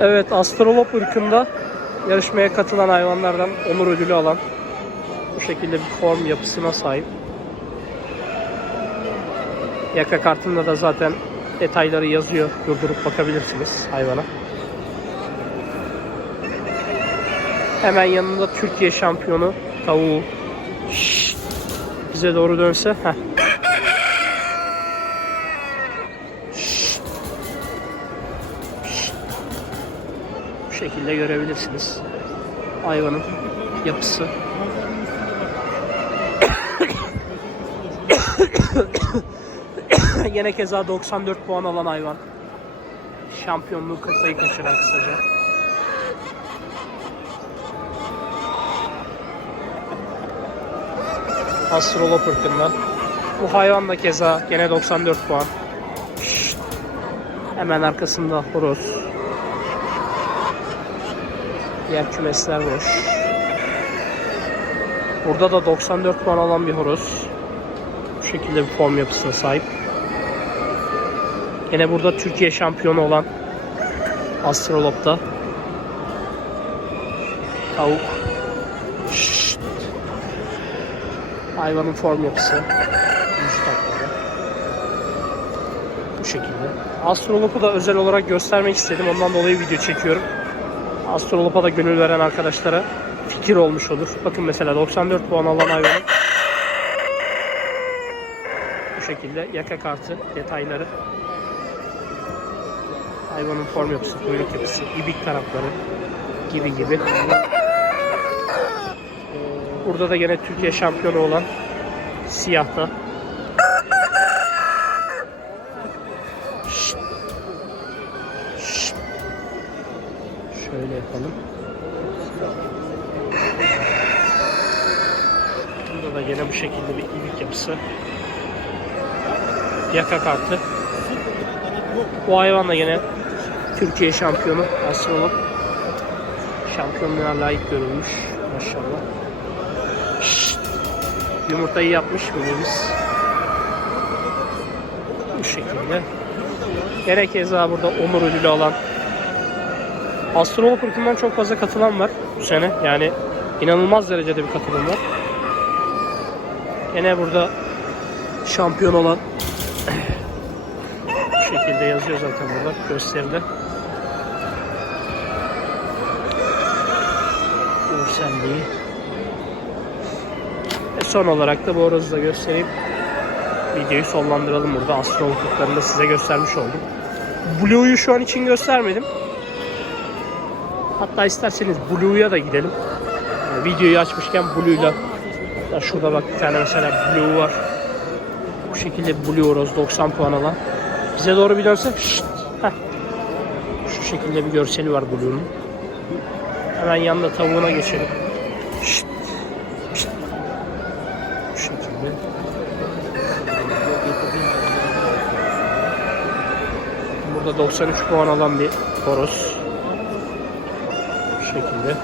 Evet, astrolop ırkında yarışmaya katılan hayvanlardan onur ödülü alan bu şekilde bir form yapısına sahip. Yaka kartında da zaten detayları yazıyor. Durdurup bakabilirsiniz hayvana. Hemen yanında Türkiye şampiyonu tavuğu. Şşt! Bize doğru dönse. Heh. Bu şekilde görebilirsiniz. Hayvanın yapısı. Yine keza 94 puan alan hayvan. Şampiyonluğu kırklayı kaçıran kısaca. Astrolop ırkından. Bu hayvan da keza gene 94 puan. Hemen arkasında horoz. Diğer kümesler boş. Burada da 94 puan alan bir horoz. Bu şekilde bir form yapısına sahip. Yine burada Türkiye şampiyonu olan Astrolop'ta tavuk. Şşt. Hayvanın form yapısı. Bu şekilde. Astrolop'u da özel olarak göstermek istedim. Ondan dolayı video çekiyorum. Astrolop'a da gönül veren arkadaşlara fikir olmuş olur. Bakın mesela 94 puan alan hayvanın bu şekilde yaka kartı detayları hayvanın form yapısı, kuyruk yapısı, ibik tarafları gibi gibi. Burada da yine Türkiye şampiyonu olan siyahta. Şöyle yapalım. Burada da yine bu şekilde bir ibik yapısı. Yaka kartı. Bu hayvan da yine Türkiye şampiyonu astrolog. Şampiyonluğa layık görülmüş. Maşallah. Şşt. Yumurtayı yapmış mıyız? Bu şekilde. Gene keza burada onur ödülü alan Astrolog ırkından çok fazla katılan var bu sene. Yani inanılmaz derecede bir katılım var. Gene burada şampiyon olan bu şekilde yazıyor zaten burada gösteride. Görselliği. Ve son olarak da bu horozu da göstereyim. Videoyu sonlandıralım burada. Da size göstermiş oldum. Blue'yu şu an için göstermedim. Hatta isterseniz Blue'ya da gidelim. Yani videoyu açmışken Blue'yla da şurada bak bir tane mesela Blue var. Bu şekilde Blue horoz 90 puan alan. Bize doğru bir dönse. Şu şekilde bir görseli var Blue'nun. Hemen yanında tavuğuna geçelim. Şşt. Burada 93 puan alan bir horoz. Şekilde.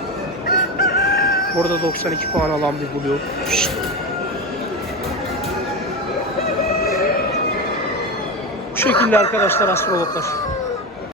Burada 92 puan alan bir Blue. Bu şekilde arkadaşlar astrologlar.